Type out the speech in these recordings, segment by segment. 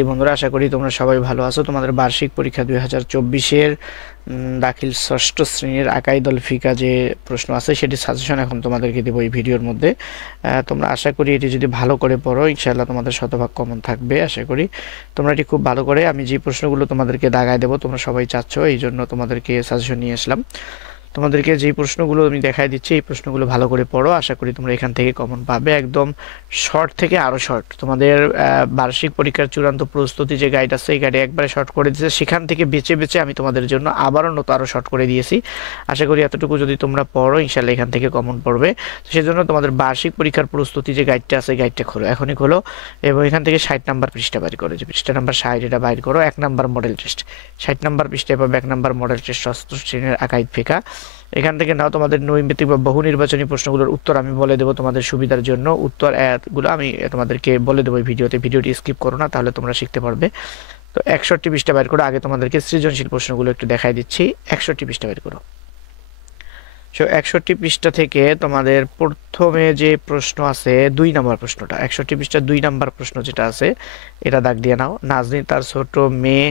এই বন্ধুরা, আশা করি তোমরা সবাই ভালো আছো। তোমাদের বার্ষিক পরীক্ষা 2024-এর দাখিল ষষ্ঠ শ্রেণীর আকাইদুল ফিকা যে প্রশ্ন আছে সেটি সাজেশন এখন তোমাদেরকে দেবো এই ভিডিওর মধ্যে। তোমরা আশা করি এটি যদি ভালো করে পড়ো ইনশাআল্লাহ তোমাদের শতভাগ কমন থাকবে। আশা করি তোমরা এটি খুব ভালো করে, আমি যে প্রশ্নগুলো তোমাদেরকে দাগায় দেবো তোমরা সবাই চাচ্ছ, এই জন্য তোমাদেরকে সাজেশন নিয়ে আসলাম। তোমাদেরকে যে প্রশ্নগুলো আমি দেখাই দিচ্ছি এই প্রশ্নগুলো ভালো করে পড়ো, আশা করি তোমরা এখান থেকে কমন পাবে। একদম শর্ট থেকে আরও শর্ট। তোমাদের বার্ষিক পরীক্ষার চূড়ান্ত প্রস্তুতি যে গাইড আছে এই গাইডে একবারে শর্ট করে দিয়েছে, সেখান থেকে বেছে বেছে আমি তোমাদের জন্য আবারও আরও শর্ট করে দিয়েছি। আশা করি এতটুকু যদি তোমরা পড়ো ইনশাল্লাহ এখান থেকে কমন পড়বে। সেজন্য তোমাদের বার্ষিক পরীক্ষার প্রস্তুতি যে গাইডটা আছে গাইডটা খোলো, এখনই খোলো এবং এখান থেকে 60 নাম্বার পৃষ্ঠা বাইর করো, যে পৃষ্ঠা নাম্বার 60 এটা বাইর করো। 1 নাম্বার মডেল টেস্ট 60 নাম্বার পৃষ্ঠায় পাবে। 1 নাম্বার মডেল টেস্ট ষষ্ঠ শ্রেণীর আকাইদ ফিকা। এখান থেকে নাও তোমাদের নৈমিত্তিক বা বহু নির্বাচনী প্রশ্নগুলোর উত্তর আমি বলে দেবো তোমাদের সুবিধার জন্য। উত্তরগুলো আমি তোমাদেরকে বলে দেবো এই ভিডিওতে, ভিডিওটি স্কিপ করো না, তাহলে তোমরা শিখতে পারবে। তো 61 পৃষ্ঠা বের করো। আগে তোমাদেরকে সৃজনশীল প্রশ্নগুলো একটু দেখাই দিচ্ছি। 61 পৃষ্ঠা বের করো। 61 পৃষ্ঠা থেকে তোমাদের প্রথমে যে প্রশ্ন আছে 2 নাম্বার প্রশ্নটা, 61 পৃষ্ঠা 2 নাম্বার প্রশ্ন যেটা আছে এটা দাগ দিয়ে নাও। নাজনীন তার ছোট মেয়ে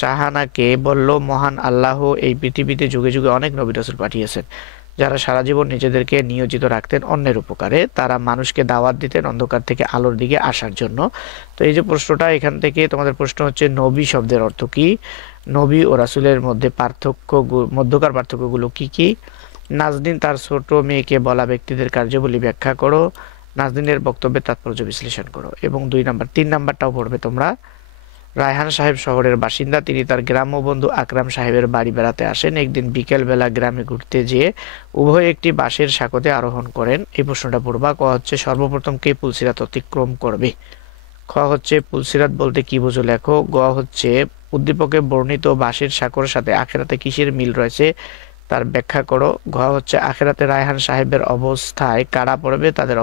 শাহানাকে বলল, মহান আল্লাহ এই পৃথিবীতে যুগে যুগে অনেক নবী রাসূল পাঠিয়েছেন যারা সারা জীবন নিজেদেরকে নিয়োজিত রাখতেন অন্যের উপকারে। তারা মানুষকে দাওয়াত দিতেন অন্ধকার থেকে আলোর দিকে আসার জন্য। তো এই যে প্রশ্নটা, এখান থেকে তোমাদের প্রশ্ন হচ্ছে নবী শব্দের অর্থ কি, নবী ও রাসূলের মধ্যে মধ্যকার পার্থক্যগুলো কি কি, নাজনীন তার ছোট মেয়েকে বলা ব্যক্তিদের কার্যাবলী ব্যাখ্যা করো, নাজনীনের বক্তব্যের তাৎপর্য বিশ্লেষণ করো। এবং 3 নাম্বারটাও পড়বে তোমরা। রায়হান সাহেব শহরের বাসিন্দা, তিনি তার গ্রাম্য বন্ধু আকরাম সাহেবের বাড়ি বেড়াতে আসেন। একদিন বিকেলবেলা গ্রামে ঘুরতে যেয়ে উভয় একটি বাঁশের সাঁকোতে আরোহণ করেন। এই প্রশ্নটা পড়বা। ক হচ্ছে সর্বপ্রথম কে পুলসিরাত অতিক্রম করবে। খ হচ্ছে পুলসিরাত বলতে কি বোঝো লেখো। গ হচ্ছে উদ্দীপকে বর্ণিত বাঁশের সাঁকোর সাথে আখেরাতে কিসের মিল রয়েছে তার ব্যাখ্যা করো। ঘ হচ্ছে আখেরাতে রায়হান সাহেবের অবস্থায় কারা পড়বে তাদের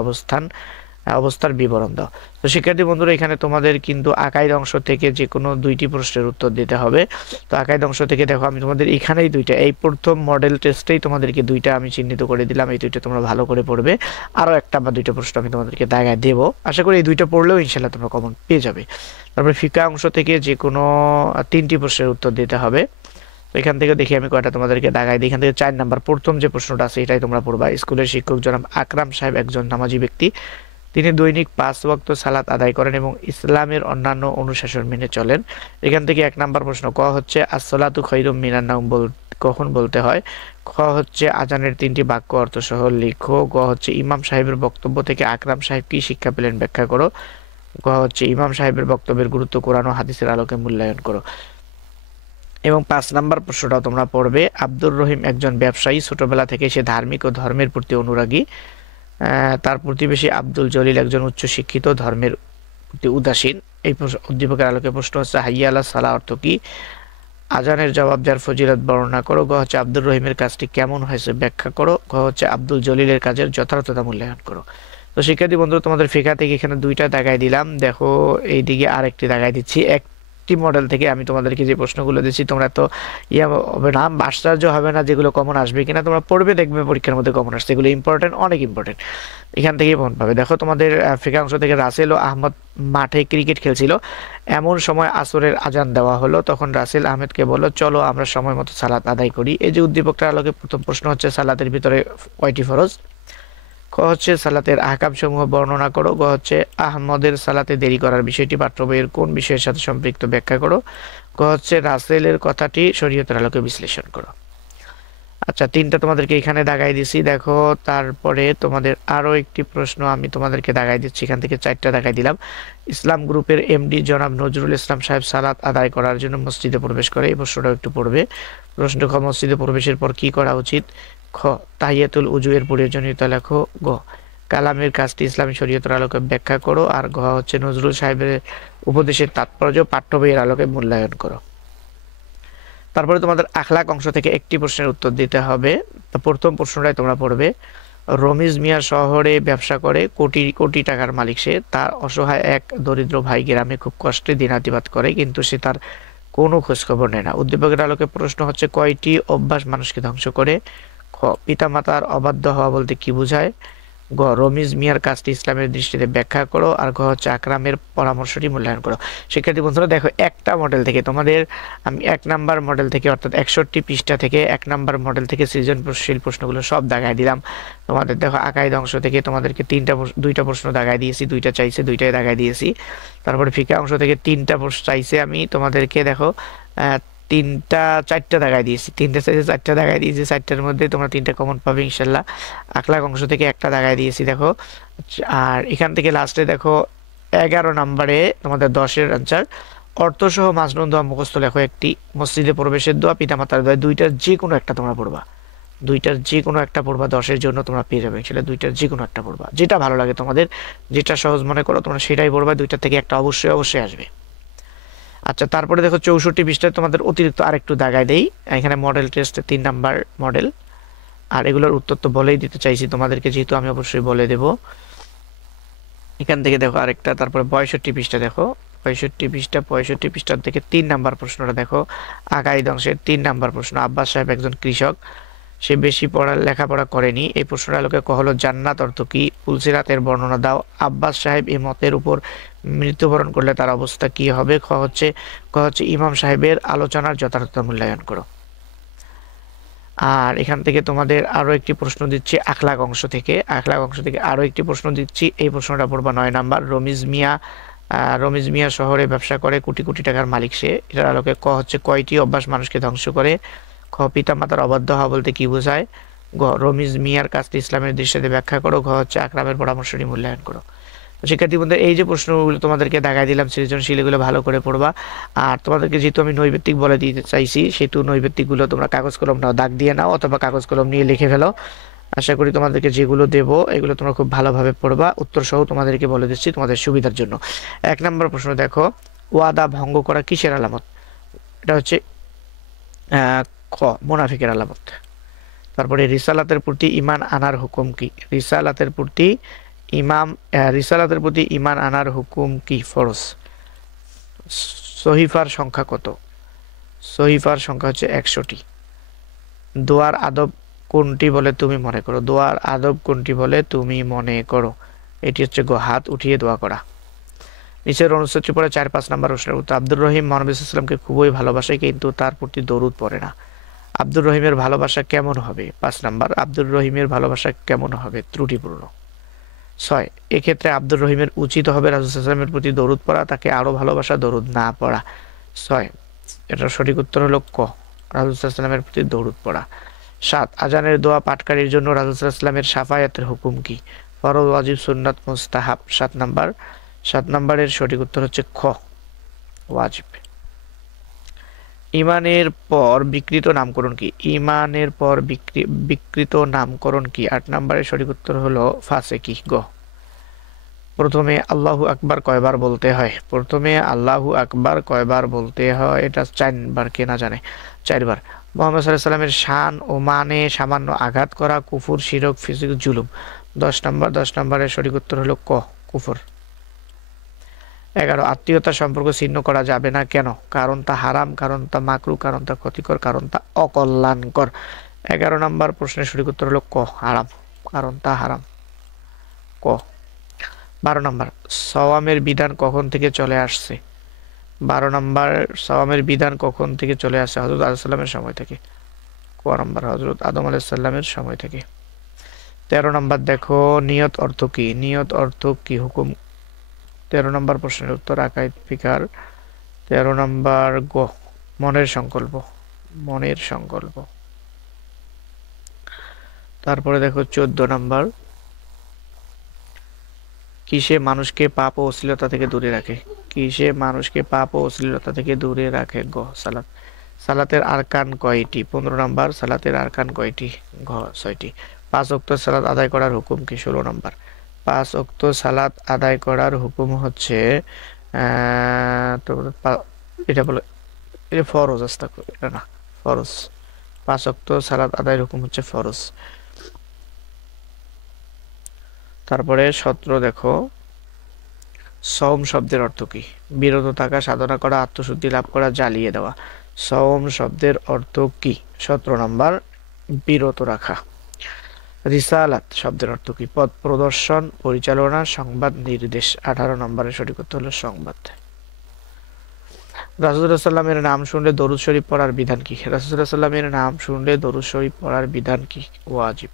অবস্থার বিবরণ দাও। তো শিক্ষার্থী বন্ধুরা, এখানে তোমাদের কিন্তু আকাইদ অংশ থেকে যে কোনো 2টি প্রশ্নের উত্তর দিতে হবে। তো আকাইদ অংশ থেকে দেখো, আমি তোমাদের এখানেই 2টা, এই প্রথম মডেল টেস্টেই তোমাদেরকে 2টা আমি চিহ্নিত করে দিলাম। এই 2টা তোমরা ভালো করে পড়বে। আরও 1টা বা 2টা প্রশ্ন আমি তোমাদেরকে দাগায় দেবো। আশা করি এই 2টা পড়লেও ইনশাল্লাহ তোমরা কমন পেয়ে যাবে। তারপরে ফিকা অংশ থেকে যে কোনো 3টি প্রশ্নের উত্তর দিতে হবে। তো এখান থেকে দেখি আমি কয়টা তোমাদেরকে দাগাই দিই। এখান থেকে 4 নাম্বার প্রথম যে প্রশ্নটা আছে এটাই তোমরা পড়বা। স্কুলের শিক্ষক জনাব আকরাম সাহেব একজন নামাজি ব্যক্তি। তিনি দৈনিক 5 ওয়াক্ত সালাত আদায় করেন এবং ইসলামের অন্যান্য অনুশাসন মেনে চলেন। এখান থেকে 1 নাম্বার প্রশ্ন। ক হচ্ছে আসসালাতু খায়রুম মিনান নাওম কখন বলতে হয়। খ হচ্ছে আজানের 3টি বাক্য অর্থ সহ লিখো। গ হচ্ছে ইমাম সাহেবের বক্তব্য থেকে আকরাম সাহেব কি শিক্ষা পেলেন ব্যাখ্যা করো। গ হচ্ছে ইমাম সাহেবের বক্তব্যের গুরুত্ব কোরআন ও হাদিসের আলোকে মূল্যায়ন করো। এবং 5 নাম্বার প্রশ্নটাও তোমরা পড়বে। আব্দুর রহিম একজন ব্যবসায়ী, ছোটবেলা থেকে সে ধার্মিক ও ধর্মের প্রতি অনুরাগী। তার প্রতিবেশী আব্দুল জলিল একজন উচ্চশিক্ষিত, ধর্মের প্রতি উদাসীন। এই উদ্দীপকের আলোকে প্রশ্ন হচ্ছে হাইয়া আলা সালা অর্থ কি। আজানের জবাব যার ফজিলত বর্ণনা করো। গ হচ্ছে আব্দুর রহিমের কাজটি কেমন হয়েছে ব্যাখ্যা করো। গ হচ্ছে আব্দুল জলিলের কাজের যথার্থতা মূল্যায়ন করো। তো শিক্ষার্থী বন্ধু, তোমাদের ফিকা থেকে এখানে 2টা দাগাই দিলাম। দেখো এইদিকে আরেকটি দাগাই দিচ্ছি। একটি মডেল থেকে আমি তোমাদেরকে যে প্রশ্নগুলো দিচ্ছি তোমরা তো হবে না, আশ্চর্য হবে না যেগুলো কমন আসবে কিনা। তোমরা পড়বে, দেখবে পরীক্ষার মধ্যে কমন আসছে, এগুলো ইম্পর্টেন্ট, অনেক ইম্পর্টেন্ট। এখান থেকেই কমন পাবে। দেখো তোমাদের ফিকা অংশ থেকে রাসেল ও আহমদ মাঠে ক্রিকেট খেলছিল। এমন সময় আসরের আজান দেওয়া হলো। তখন রাসেল আহমেদকে বলল, চলো আমরা সময় মতো সালাত আদায় করি। এই যে উদ্দীপকটার আলোকে প্রথম প্রশ্ন হচ্ছে সালাতের ভিতরে কয়টি ফরজ। ক হচ্ছে সালাতের আহকাম সমূহ বর্ণনা করো। গ হচ্ছে আহমদের সালাতে দেরি করার বিষয়টি পাঠ্য বইয়ের কোন বিষয়ের সাথে সম্পৃক্ত ব্যাখ্যা করো। গ হচ্ছে রাসেলের কথাটি শরীয়তের আলোকে বিশ্লেষণ করো। আচ্ছা, 3টা তোমাদেরকে এখানে দাগাই দিছি। দেখো তারপরে তোমাদের আরো একটি প্রশ্ন আমি তোমাদেরকে দাগাই দিচ্ছি। এখান থেকে 4টা দাগাই দিলাম। ইসলাম গ্রুপের এমডি জনাব নজরুল ইসলাম সাহেব সালাত আদায় করার জন্য মসজিদে প্রবেশ করে। এই প্রশ্নটাও একটু পড়বে। প্রশ্ন খ মসজিদে প্রবেশের পর কি করা উচিত। খ তাহিয়াতুল উজু এর প্রয়োজনীয়তা লেখো। গ কালামের কাজটি ইসলামী শরীয়তের আলোকে ব্যাখ্যা করো। আর ঘ হচ্ছে নজরুল সাহেবের উপদেশের তাৎপর্য পাঠ্য বইয়ের আলোকে মূল্যায়ন করো। তারপরে তোমাদের আখলাক অংশ থেকে একটি প্রশ্নের উত্তর দিতে হবে। তো প্রথম প্রশ্নটাই তোমরা পড়বে। রমিজ মিয়া শহরে ব্যবসা করে, কোটি কোটি টাকার মালিক সে। তার অসহায় এক দরিদ্র ভাই গ্রামে খুব কষ্টে দিনাতিপাত করে, কিন্তু সে তার কোনো খোঁজখবর নেয় না। উদ্দীপকের আলোকে প্রশ্ন হচ্ছে কয়টি অভ্যাস মানুষকে ধ্বংস করে। খ পিতামাতার অবাধ্য হওয়া বলতে কি বোঝায়। গ গ রমিজ মিয়ার কাজটি ইসলামের দৃষ্টিতে ব্যাখ্যা করো, আর ঘ হচ্ছে আকরামের পরামর্শটি মূল্যায়ন করো। শিক্ষার্থী বন্ধুরা দেখো, একটা মডেল থেকে তোমাদের আমি 1 নাম্বার মডেল থেকে অর্থাৎ 61 পৃষ্ঠা থেকে 1 নাম্বার মডেল থেকে সৃজনশীল প্রশ্নগুলো সব দাগায় দিলাম। তোমাদের দেখো আকাইদ অংশ থেকে তোমাদেরকে দুইটা প্রশ্ন দাগায় দিয়েছি, দুইটা চাইছে, দুইটাই দাগায় দিয়েছি। তারপরে ফিকা অংশ থেকে 3টা প্রশ্ন চাইছে, আমি তোমাদেরকে দেখো চারটা দাগায় দিয়েছি, 3টা চাইছে 4টা দাগায় দিয়েছি, 4টার মধ্যে তোমরা 3টা কমন পাবে ইনশাল্লাহ। আখলাক অংশ থেকে একটা দাগায় দিয়েছি দেখো। আর এখান থেকে লাস্টে দেখো 11 নম্বরে তোমাদের 10-এর আনসার, অর্থসহ মাজনুন দোয়া মুখস্থ লেখো একটি, মসজিদে প্রবেশের দোয়া, পিতামাতার দোয়া, দুইটার যে কোনো একটা তোমরা পড়বা, দুইটার যে কোনো একটা পড়বা, 10-এর জন্য তোমরা পেয়ে যাবে সেটা, দুইটার যে কোনো একটা পড়বা, যেটা ভালো লাগে তোমাদের, যেটা সহজ মনে করো তোমরা সেটাই পড়বা, দুইটার থেকে একটা অবশ্যই অবশ্যই আসবে। আচ্ছা, তারপরে দেখো 64 পৃষ্ঠায় তোমাদের অতিরিক্ত আরেকটু দাগায় দেই, এখানে মডেল টেস্ট 3 নাম্বার মডেল, আর এগুলোর উত্তর তো বলেই দিতে চাইছি তোমাদেরকে, যেহেতু আমি অবশ্যই বলে দেব। এখান থেকে দেখো আরেকটা, তারপরে 65 পৃষ্ঠা দেখো, 65 পৃষ্ঠার থেকে 3 নাম্বার প্রশ্নটা দেখো, আকাইদ অংশের 3 নাম্বার প্রশ্ন। আব্বাস সাহেব একজন কৃষক, সে বেশি লেখাপড়া করেনি, এই প্রশ্নের আলোকে ক হলো জান্নাত অর্থ কি, পুলসিরাতের বর্ণনা দাও, আব্বাস সাহেব এই মতের উপর মৃত্যুবরণ করলে তার অবস্থা কি হবে, ক হচ্ছে ইমাম সাহেবের আলোচনার যথার্থ মূল্যায়ন করো। আর এখান থেকে তোমাদের আরো একটি প্রশ্ন দিচ্ছি আখলাক অংশ থেকে, আরো একটি প্রশ্ন দিচ্ছি, এই প্রশ্নটা পড়বা 9 নাম্বার। রমিজ মিয়া শহরে ব্যবসা করে, কোটি কোটি টাকার মালিক সে, এটার আলোকে ক হচ্ছে কয়টি অভ্যাস মানুষকে ধ্বংস করে, খ পিতা মাতার অবাধ্য হওয়া বলতে কি বোঝায়, গ রমিজ মিয়ার কাজটি ইসলামের দৃষ্টিতে ব্যাখ্যা করো, ঘ হচ্ছে আকরামের পরামর্শটি মূল্যায়ন করো। শিক্ষার্থী বন্ধু, এই যে প্রশ্নগুলো তোমাদেরকে দেখাই দিলাম সৃজনশীল, এগুলো ভালো করে পড়বা। আর তোমাদেরকে যেহেতু আমি নৈবেত্তিক বলে দিতে চাইছি, সেহেতু নৈবেত্তিকগুলো তোমরা কাগজ কলম নাও, দাগ দিয়ে নাও, অথবা কাগজ কলম নিয়ে লিখে ফেলো। আশা করি তোমাদেরকে যেগুলো দেব এগুলো তোমরা খুব ভালোভাবে পড়বা, উত্তর সহ তোমাদেরকে বলে দিচ্ছি তোমাদের সুবিধার জন্য। 1 নাম্বার প্রশ্ন দেখো, ওয়াদা ভঙ্গ করা কিসের আলামত, এটা হচ্ছে খ মুনাফিকের আলামত। তারপরে রিসালাতের প্রতি ঈমান আনার হুকুম কি, রিসালাতের প্রতি ঈমান আনার হুকুম কি, ফরজ। সহিফার সংখ্যা কত, সহিফার সংখ্যা হচ্ছে 100টি। দোয়ার আদব কোনটি বলে তুমি মনে করো, দোয়ার আদব কোনটি বলে তুমি মনে করো, এটি হচ্ছে হাত উঠিয়ে দোয়া করা। নিচের অনুচ্ছেদটি পড়ে 4-5 নাম্বার প্রশ্নের উত্তর। আব্দুর রহিম মহানবী সাল্লাল্লাহু আলাইহি ওয়াসাল্লামকে খুবই ভালোবাসে কিন্তু তার প্রতি দরুদ পড়ে না, আব্দুর রহিমের ভালোবাসা কেমন হবে, 5 নাম্বার, আব্দুর রহিমের ভালোবাসা কেমন হবে, ত্রুটিপূর্ণ। 6, এক্ষেত্রে আব্দুর রহিমের উচিত হবে রাসূল সাল্লাল্লাহু আলাইহি ওয়াসাল্লামের প্রতি দরুদ পড়া, তাকে আরো ভালোবাসা, দরুদ না পড়া। 6, এটার সঠিক উত্তর হলো ক, রাসূল সাল্লাল্লাহু আলাইহি ওয়াসাল্লামের প্রতি দরুদ পড়া। 7, আজানের দোয়া পাঠকারীর জন্য রাসূল সাল্লাল্লাহু আলাইহি ওয়াসাল্লামের শাফায়াতের হুকুম কি, ফরজ, ওয়াজিব, সুন্নাত, মুস্তাহাব। 7 নাম্বারের সঠিক উত্তর হচ্ছে খ, ওয়াজিব। ইমানের পর বিকৃত নামকরণ কি, ইমানের পর বিকৃত নামকরণ কি, 8 নাম্বারের সঠিক উত্তর হলো ফাসেকি, গ। প্রথমে আল্লাহু আকবার কয়বার বলতে হয়, প্রথমে আল্লাহু আকবার কয়বার বলতে হয়, এটা 4বার, কে না জানে, 4বার। মুহাম্মদ সাল্লাল্লাহু আলাইহি ওয়াসাল্লামের শান ও মানে সামান্য আঘাত করা কুফর, শিরক, ফিসক, জুলুম। 10 নাম্বারের সঠিক উত্তর হলো ক, কুফর। 11, আত্মীয়তার সম্পর্ক ছিন্ন করা যাবে না কেন, কারণ তা হারাম, কারণ তা মাকরু, কারণ তা ক্ষতিকর, কারণ তা অকল্যাণকর। 11 নাম্বার প্রশ্নের সঠিক উত্তর হলো ক, হারাম, কারণ তা হারাম, ক। 12 নাম্বার, সওয়ামের বিধান কখন থেকে চলে আসছে, 12 নাম্বার, সওয়ামের বিধান কখন থেকে চলে আসছে, হযরত আদম সাল্লামের সময় থেকে, ক নাম্বার, হযরত আদম আলাইহিস সালামের সময় থেকে। 13 নাম্বার দেখো, নিয়ত অর্থ কি, নিয়ত অর্থ কি, হুকুম। 13 নাম্বার প্রশ্নের উত্তর আকাইদ ফিকার। 13 নাম্বার গ, মনের সংকল্প, মনের সংকল্প। তারপরে দেখো 14 নাম্বার, কিসে মানুষকে পাপ ও অশ্লীলতা থেকে দূরে রাখে, কিসে মানুষকে পাপ ও অশ্লীলতা থেকে দূরে রাখে, গ সালাত। সালাতের আরকান কয়টি, 15 নাম্বার, সালাতের আরকান কয়টি, ঘ 6টি। 5 ওয়াক্ত সালাত আদায় করার হুকুম কি, 16 নাম্বার। 5 ওয়াক্ত সালাত আদায় করার হুকুম হচ্ছে এটা বলে, এটা ফরজ, এটা না, ফরজ। 5 ওয়াক্ত সালাত আদায়ের হুকুম হচ্ছে ফরজ। তারপরে 17 দেখো, সওম শব্দের অর্থ কি, বিরত থাকা, সাধনা করা, আত্মশুদ্ধি লাভ করা, জ্বালিয়ে দেওয়া। সওম শব্দের অর্থ কি, 17 নাম্বার, বিরত রাখা। রিসালাত শব্দের অর্থ কি? পথ প্রদর্শন, পরিচালনা, সংবাদ, নির্দেশ। 18 নম্বরের সঠিক উত্তর হলো সংবাদ। রাসূলুল্লাহ সাল্লামের নাম শুনলে দরুদ শরীফ পড়ার বিধান কি? রাসূলুল্লাহ সাল্লামের নাম শুনলে দরুদ শরীফ পড়ার বিধান কি? ওয়াজিব।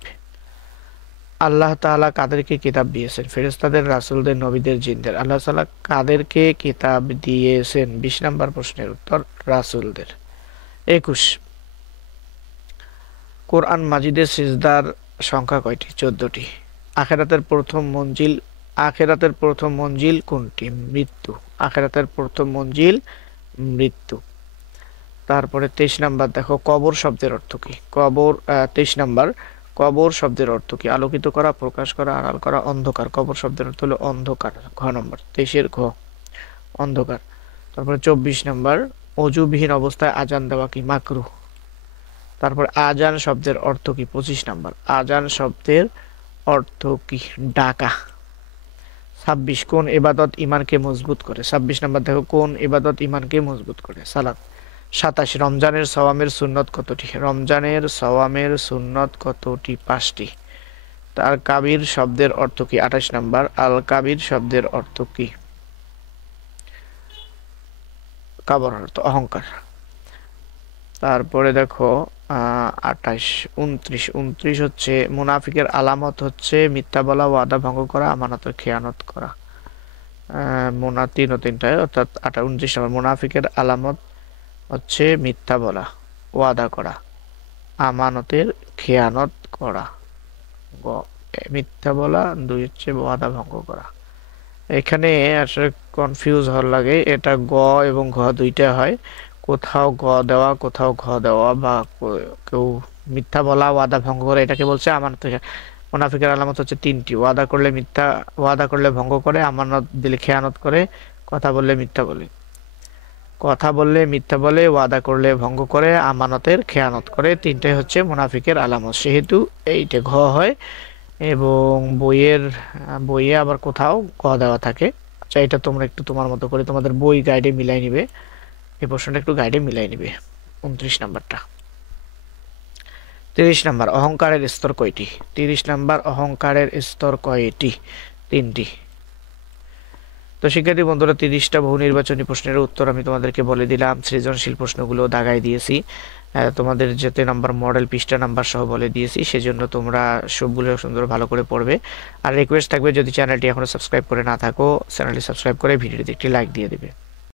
আল্লাহ তাআলা কাদেরকে কিতাব দিয়েছেন? ফেরেশতাদের, রাসূলদের, নবীদের, জিনদের। আল্লাহ তাআলা কাদেরকে কিতাব দিয়েছেন? 20 নম্বর প্রশ্নের উত্তর রাসূলদের। 21, কোরআন মাজিদের সিজদার সংখ্যা কয়টি? 14টি। আখেরাতের প্রথম মঞ্জিল কোনটি? মৃত্যু। আখেরাতের প্রথম মঞ্জিল মৃত্যু। তারপরে 23 নাম্বার দেখো, কবর শব্দের অর্থ কি? 23 নাম্বার, কবর শব্দের অর্থ কি? আলোকিত করা, প্রকাশ করা, আড়াল করা, অন্ধকার। কবর শব্দের অর্থ হলো অন্ধকার। ঘ নম্বর, 23-এর ঘ, অন্ধকার। তারপরে 24 নাম্বার, অজুবিহীন অবস্থায় আজান দেওয়া কি? মাকরুহ। তারপর আজান শব্দের অর্থ কি? 25 নাম্বার, আজান শব্দের অর্থ কি? ডাকা। 26, কোন ইবাদত ঈমানকে মজবুত করে? 26 নাম্বার দেখো, কোন ইবাদত ঈমানকে মজবুত করে? সালাত। 27, রমজানের সওয়ামের সুন্নত কতটি? রমজানের সওয়ামের সুন্নত কতটি? 5টি। তার কাবির শব্দের অর্থ কি? 28 নাম্বার, আল কাবির শব্দের অর্থ কি? কাবর অর্থ অহংকার। তারপরে দেখো 28, 29 হচ্ছে মুনাফিকের আলামত হচ্ছে মিথ্যা বলা, ওয়াদা ভঙ্গ করা, আমানতের খেয়ানত করা। তিনটায়, অর্থাৎ 29 নম্বর, মুনাফিকের আলামত হচ্ছে মিথ্যা বলা, ওয়াদা করা, আমানতের খেয়ানত করা। মিথ্যা বলা, 2 হচ্ছে ওয়াদা ভঙ্গ করা। এখানে আসলে কনফিউজ হওয়ার লাগে, এটা গ এবং ঘ দুইটা হয়, কোথাও গ দেওয়া, কোথাও ঘ দেওয়া, বা কেউ মিথ্যা বলা, ওয়াদা ভঙ্গ করে, এটাকে বলছে আমানত। মুনাফিকের আলামত হচ্ছে 3টি, ওয়াদা করলে ভঙ্গ করে, আমানত দিলে খেয়ানত করে, কথা বললে মিথ্যা বলে। ওয়াদা করলে ভঙ্গ করে, আমানতের খেয়ানত করে, 3টাই হচ্ছে মুনাফিকের আলামত। সেহেতু এইটা ঘ হয়, এবং বইয়ে আবার কোথাও ক দেওয়া থাকে। আচ্ছা, এটা তোমরা একটু তোমার মতো করে তোমাদের বই গাইডে মিলাই নিবে, এই প্রশ্নটা একটু গাইডে মিলাই নিবে। 29 নাম্বারটা। 30 নাম্বার, অহংকারের স্তর কয়টি? 30 নাম্বার, অহংকারের স্তর কয়টি? 3টি। তো শিক্ষার্থী বন্ধুরা, 30টা বহু নির্বাচনী প্রশ্নের উত্তর আমি তোমাদেরকে বলে দিলাম। সৃজনশীল প্রশ্নগুলো দাগাই দিয়েছি, তোমাদের যাতে নাম্বার, মডেল, পৃষ্ঠা নাম্বার সহ বলে দিয়েছি, সেজন্য তোমরা সবগুলো সুন্দর ভালো করে পড়বে। আর রিকোয়েস্ট থাকবে, যদি চ্যানেলটি এখনো সাবস্ক্রাইব করে না থাকো, চ্যানেলটি সাবস্ক্রাইব করে ভিডিওতে একটি লাইক দিয়ে দিবে।